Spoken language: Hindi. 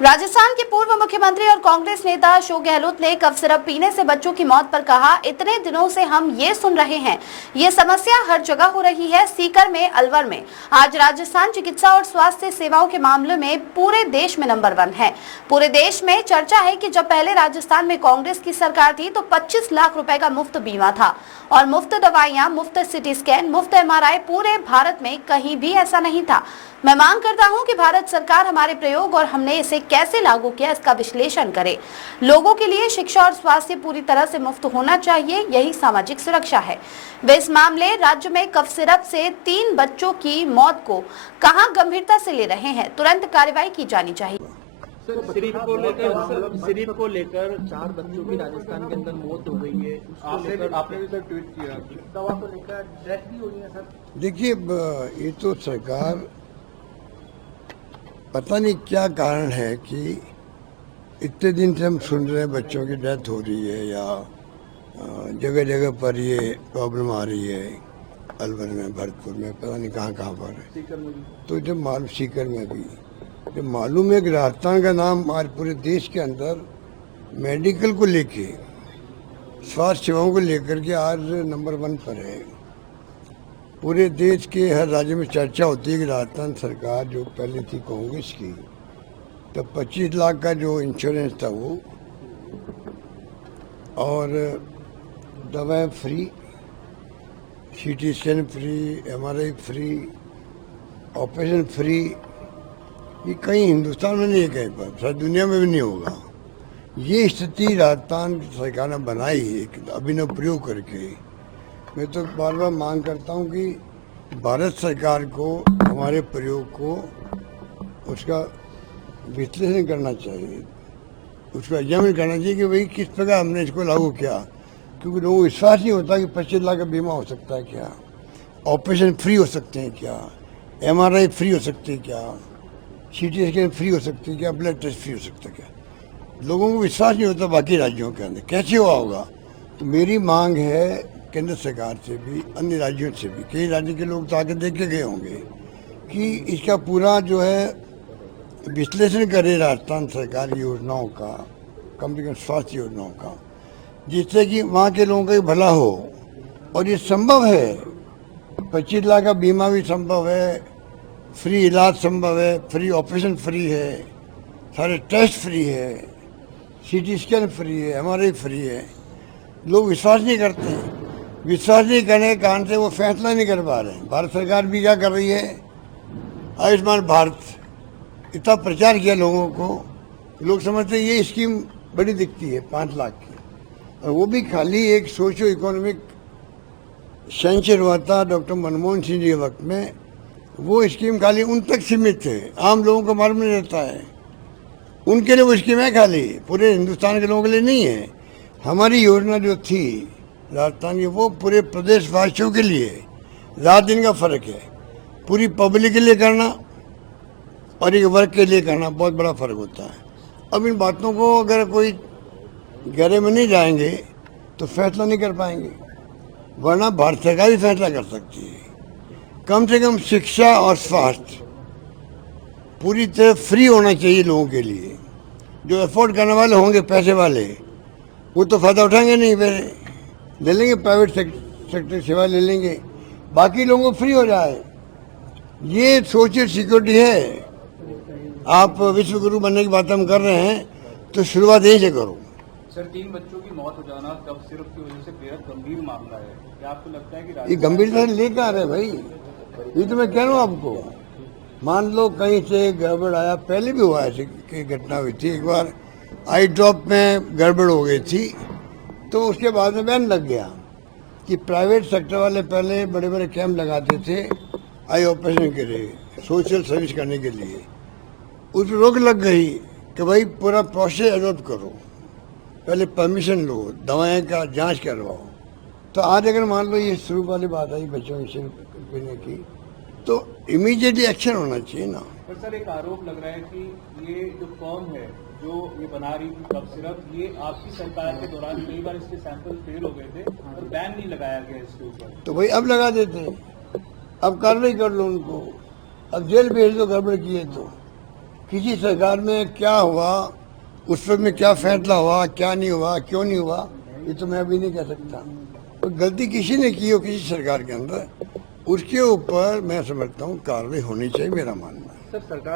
राजस्थान के पूर्व मुख्यमंत्री और कांग्रेस नेता अशोक गहलोत ने कफ सिरप पीने से बच्चों की मौत पर कहा, इतने दिनों से हम ये सुन रहे हैं, ये समस्या हर जगह हो रही है। सीकर में, अलवर में आज राजस्थान चिकित्सा और स्वास्थ्य सेवाओं के मामले में पूरे देश में नंबर 1 है। पूरे देश में चर्चा है कि जब पहले राजस्थान में कांग्रेस की सरकार थी तो 25 लाख रुपए का मुफ्त बीमा था और मुफ्त दवाइयां, मुफ्त सिटी स्कैन, मुफ्त MRI। पूरे भारत में कहीं भी ऐसा नहीं था। मैं मांग करता हूं कि भारत सरकार हमारे प्रयोग और हमने इसे कैसे लागू किया इसका विश्लेषण करे। लोगों के लिए शिक्षा और स्वास्थ्य पूरी तरह से मुफ्त होना चाहिए, यही सामाजिक सुरक्षा है। वे इस मामले राज्य में कफ सिरप से 3 बच्चों की मौत को कहां गंभीरता से ले रहे हैं, तुरंत कार्रवाई की जानी चाहिए। सर, सिरिप को लेकर 4 बच्चों की राजस्थान के अंदर मौत हो गई है। आपने भी सर ट्वीट किया, दवा को लेकर डेथ भी हुई है सर। देखिए, ये तो सरकार पता नहीं क्या कारण है कि इतने दिन से हम सुन रहे हैं बच्चों की डेथ हो रही है या जगह जगह पर ये प्रॉब्लम आ रही है। अलवर में, भरतपुर में, पता नहीं कहाँ कहाँ पर है। तो जब मालूम, सीकर में भी जब मालूम है कि राजस्थान का नाम आज पूरे देश के अंदर मेडिकल को लेके, स्वास्थ्य सेवाओं को लेकर के आज नंबर 1 पर है। पूरे देश के हर राज्य में चर्चा होती है कि राजस्थान सरकार जो पहले थी कांग्रेस की, तब 25 लाख का जो इंश्योरेंस था वो, और दवाएं free, CT scan free, MRI free, operation free. ये कहीं हिंदुस्तान में नहीं है, कहीं पर सारी दुनिया में भी नहीं होगा। ये स्थिति राजस्थान सरकार ने बनाई एक अभिनव प्रयोग करके। मैं तो बार बार मांग करता हूँ कि भारत सरकार को हमारे प्रयोग को उसका विश्लेषण करना चाहिए, उसका एग्जामिन करना चाहिए कि भाई किस प्रकार हमने इसको लागू किया। क्योंकि लोगों को विश्वास नहीं होता कि 25 लाख का बीमा हो सकता है क्या, ऑपरेशन फ्री हो सकते हैं क्या, MRI फ्री हो सकती है क्या, CT स्कैन फ्री हो सकती है क्या, ब्लड टेस्ट फ्री हो सकता है क्या। लोगों को विश्वास नहीं होता बाकी राज्यों के अंदर, कैसे हुआ होगा। तो मेरी मांग है केंद्र सरकार से भी, अन्य राज्यों से भी, कई राज्य के लोग तो आके देख के गए होंगे, कि इसका पूरा जो है विश्लेषण करे राजस्थान सरकार योजनाओं का, कम से कम स्वास्थ्य योजनाओं का, जिससे कि वहाँ के लोगों का भी भला हो। और ये संभव है, 25 लाख का बीमा भी संभव है, फ्री इलाज संभव है, फ्री ऑपरेशन फ्री है, सारे टेस्ट फ्री है, CT स्कैन फ्री है, MRI फ्री है। लोग विश्वास नहीं करते हैं। विश्वास नहीं करने के कारण से वो फैसला नहीं कर पा रहे हैं। भारत सरकार भी क्या कर रही है, आयुष्मान भारत इतना प्रचार किया लोगों को, लोग समझते हैं ये स्कीम बड़ी दिखती है 5 लाख की, और वो भी खाली एक सोशो इकोनॉमिक सेंचर हुआ था डॉक्टर मनमोहन सिंह जी के वक्त में। वो स्कीम खाली उन तक सीमित है, आम लोगों को मालूम नहीं रहता है। उनके लिए वो स्कीम है, खाली पूरे हिंदुस्तान के लोगों के लिए नहीं है। हमारी योजना जो थी राजस्थान की, वो पूरे प्रदेश वासियों के लिए, रात दिन का फर्क है। पूरी पब्लिक के लिए करना और एक वर्ग के लिए करना बहुत बड़ा फर्क होता है। अब इन बातों को अगर कोई गहरे में नहीं जाएंगे तो फैसला नहीं कर पाएंगे, वरना भारत सरकार ही फैसला कर सकती है। कम से कम शिक्षा और स्वास्थ्य पूरी तरह फ्री होना चाहिए लोगों के लिए। जो अफोर्ड करने वाले होंगे, पैसे वाले, वो तो फायदा उठाएंगे नहीं, फिर ले लेंगे प्राइवेट सेक्टर सेवा ले लेंगे, बाकी लोगों को फ्री हो जाए। ये सोशल सिक्योरिटी है। आप विश्व गुरु बनने की बात हम कर रहे हैं तो शुरुआत यहीं से करो। सर, 3 बच्चों की मौत हो जाना कफ सिरप की वजह से बेहद गंभीर मामला है। क्या आपको लगता है कि ये गंभीरता से लेकर आ रहे भाई, ये तो मैं कह रहा हूँ आपको। मान लो कहीं से गड़बड़ आया, पहले भी हुआ ऐसी की घटना हुई थी। एक बार आई ड्रॉप में गड़बड़ हो गई थी, तो उसके बाद में बैन लग गया कि प्राइवेट सेक्टर वाले पहले बड़े बड़े कैंप लगाते थे आई ऑपरेशन के लिए, सोशल सर्विस करने के लिए। उस पर रोक लग गई कि भाई पूरा प्रोसेस अडोप्ट करो, पहले परमिशन लो, दवाएं का जांच करवाओ। तो आज अगर मान लो ये शुरू वाली बात आई बच्चों की सिर्फ पीने की, तो इमीडिएटली एक्शन होना चाहिए ना। पर सर, एक आरोप लग रहा है कि ये जो फर्म है जो ये बना रही थी कफ सिरप, ये आपकी सरकार के दौरान कई बार इसके सैंपल फेल हो गए थे और बैन नहीं लगाया गया इसके ऊपर। तो भाई अब लगा देते, अब कार्रवाई कर लो उनको, अब जेल भेज दो गड़बड़ किए तो। किसी सरकार में क्या हुआ, उस पर में क्या फैसला हुआ, क्या नहीं हुआ, क्यों नहीं हुआ, ये तो मैं अभी नहीं कह सकता। तो गलती किसी ने की हो किसी सरकार के अंदर, उसके ऊपर मैं समझता हूँ कार्रवाई होनी चाहिए, मेरा मानना है। सर सरकार